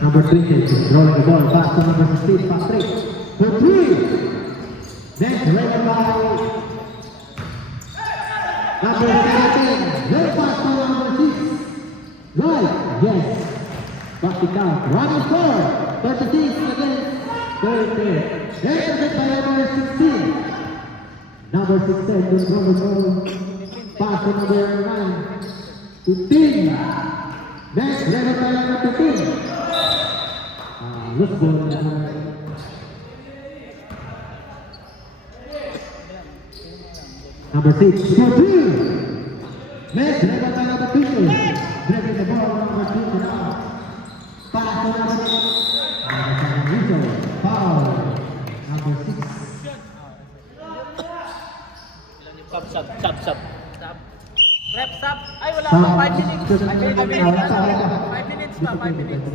Number 20, rolling the ball back to number 16, Patrick. For 3. Next, ready by number 17. Very fast to number 6. Right, yes. Back to count. Running 4. 36 against 30. Next, by number 16. Number 16, just roll the ball. Pass to number 9. 15. Next, ready by number 15. Loose ball. Number 6, 14. Next, level by number 2. Dribbling the ball, number 2 now. Pass to number 6. Foul. Number 6. Sub. Rep, sub. Ay, wala pa. 5 minutes. 5 minutes pa, 5 minutes.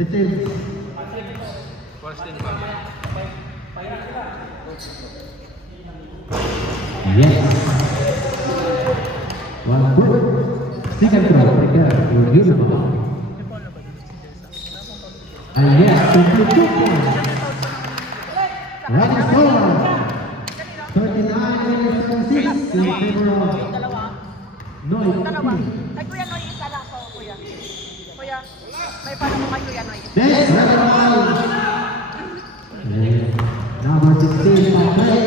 Return. Yes. One good. Second throw. Review the ball. And yes, 22 points. Running score. 39 minutes and 6 in favor of Noy. Ay, Kuya Noy, isa lang po, Kuya. Kuya, may paano mo kay Kuya Noy? Next, number 16, Patrick.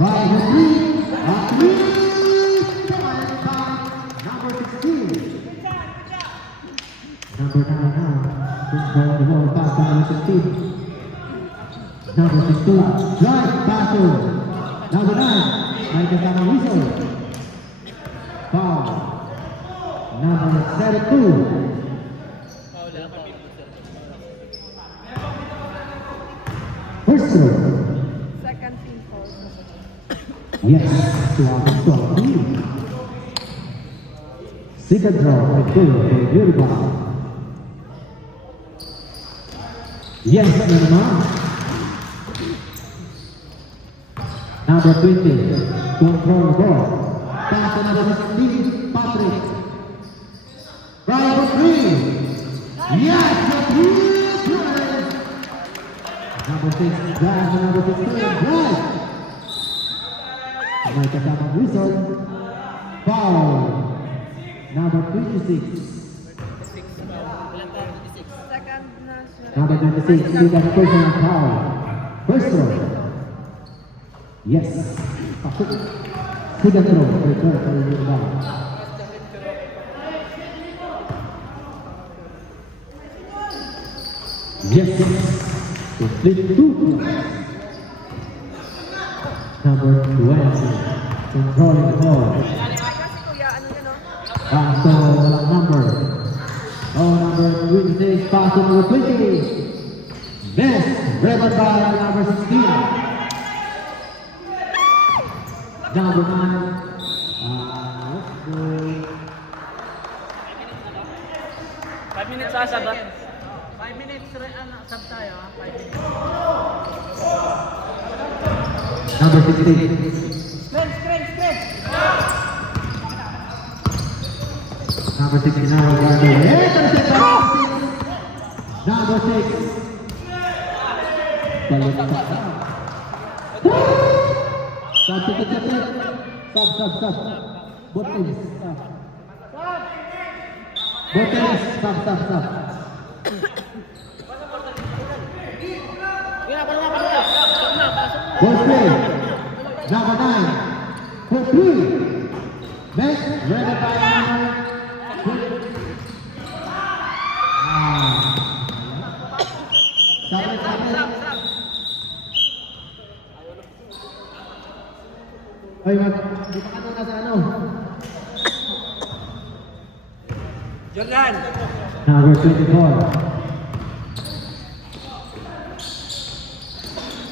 Right, the 3. Number 16. Number 9 now. Control the ball back to number 16. Number 16. Drive, pass to number 9. May kasama whistle. Foul. Number 32. First throw. Second team foul. Yes, 12. Second draw, for Uruguay. Yes, number 20, control the ball. Pass to number 16, Patrick. Right for 3. Yes, for 3. Number 6, drive to number 16, drive. May kasama whistle. Foul. Number 26. Second na siya. Number 26, second personal foul. First throw. Yes. Pasok. Second throw. Return for the ball. Yes. Complete 2 points. Number 20. Controlling the ball. Kasi Kuya, ano yun, no? Pass to number 26, pass to number 20. Best, driven by number 16. Number 9. Let's go. 5 minutes sa sub. 5 minutes sub tayo, 5 minutes. Number 16. Screen. Number 16 now, number 6. Balik pa. Sub. Bottles. Stop. Bottles. Number 9. For 3. Next, ready by number 3. Ay, di pa ka na sa ano? Jordan. Number 24.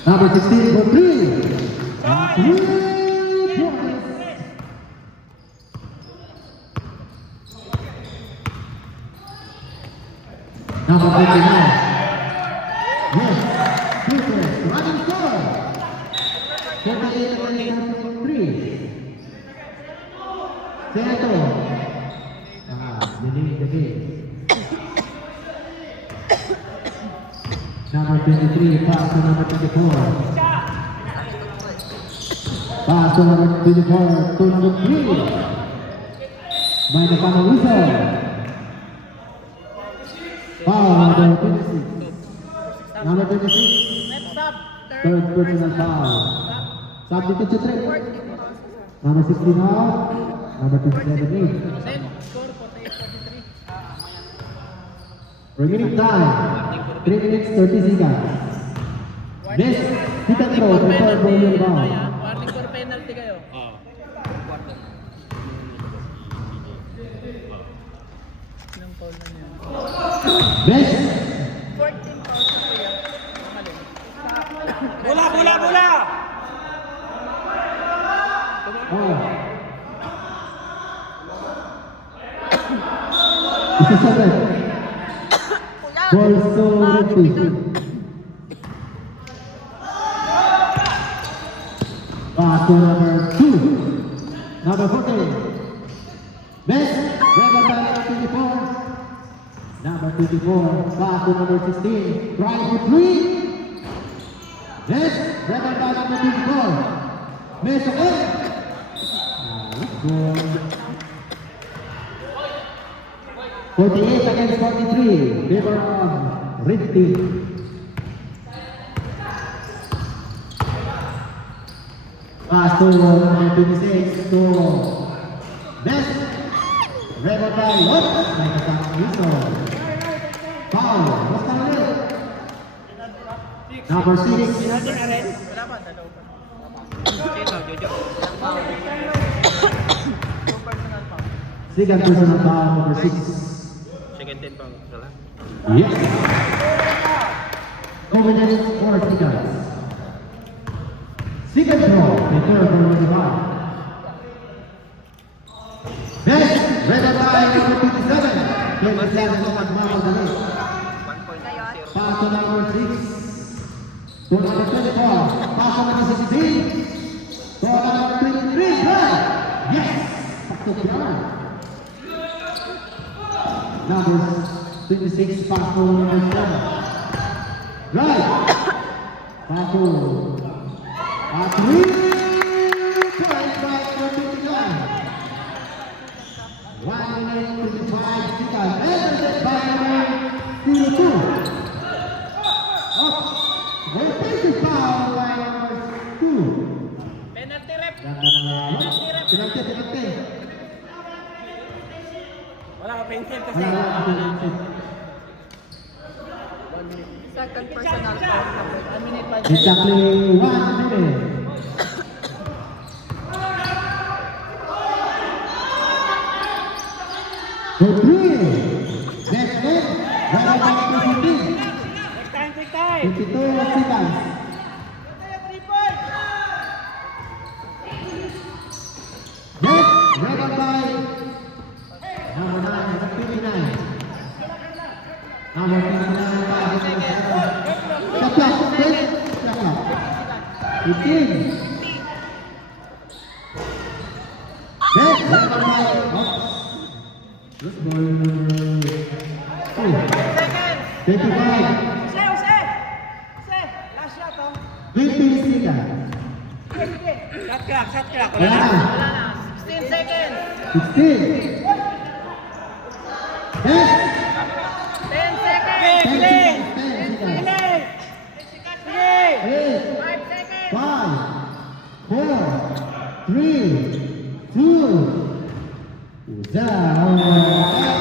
Number 16 for 3. Number 29. Yes, Clippers, running score. 48-3. Seto. Jadi. Number 23, pass to number 24. Pass to number 24, to number 3. By the final whistle. Foul number 26. Number 26, Rep sub. third personal foul. Substitute to 3. 14 fouls. Number 16 out. Number 27 in. Then, score 48-43. Remaining time, 3 minutes 30 seconds. Miss, hit and throw, prepare for your ball. Warning for penalty kayo. Ilang foul na niya? Miss, 14 fouls na kuya. Mali. Bola! oh. Isa seven. Kuya. Balls to Ricky. Pass to number 2. Number 14. Miss, rebel by number 24. Number 24, pass to number 16. Try for 3. Miss, rebel by number 24. Miss again. Good. 48 against 43. Favor of red team. Pass to number 26 to Best. Rebel by oops, may kasama whistle. Foul. Basta ulit. Number 6. Wala pa, dalawa pa. Two personal foul. Second personal foul, number 6. Second 10 pang salah. Yes. Confidence 4 seconds. Second throw, return for number 5. Best, rebel by number 27. 27 second foul, the list. 1.0. Pass to number 6. To number 24. Pass to number 16. To number 23. Right. Yes. Back to the yard. Number 26. Pass to number 7. Right. Pass to 3 points by 29. 1 minute 25 seconds. Ended by number 02. Rotation foul by number 2. Penalty rep. Penalty. Wala ka pencil kasi. Second personal foul number 1 minute pa. Exactly 1 minute. For 3. Next net. Rebel by number 14. Quick time. 52 seconds. Next, rebel by number 9, number 59. Number 59 by shot clock, 10, shot clock. 15. Next, rebel by this ball number 2. 25. Last shot, oh. 20 seconds. Shot clock. Wala na. Wala na. 16 seconds. 16. Next. 10 seconds. 10 seconds. 10 seconds. 8, 5 seconds. 5, 4, 3, 2, 0.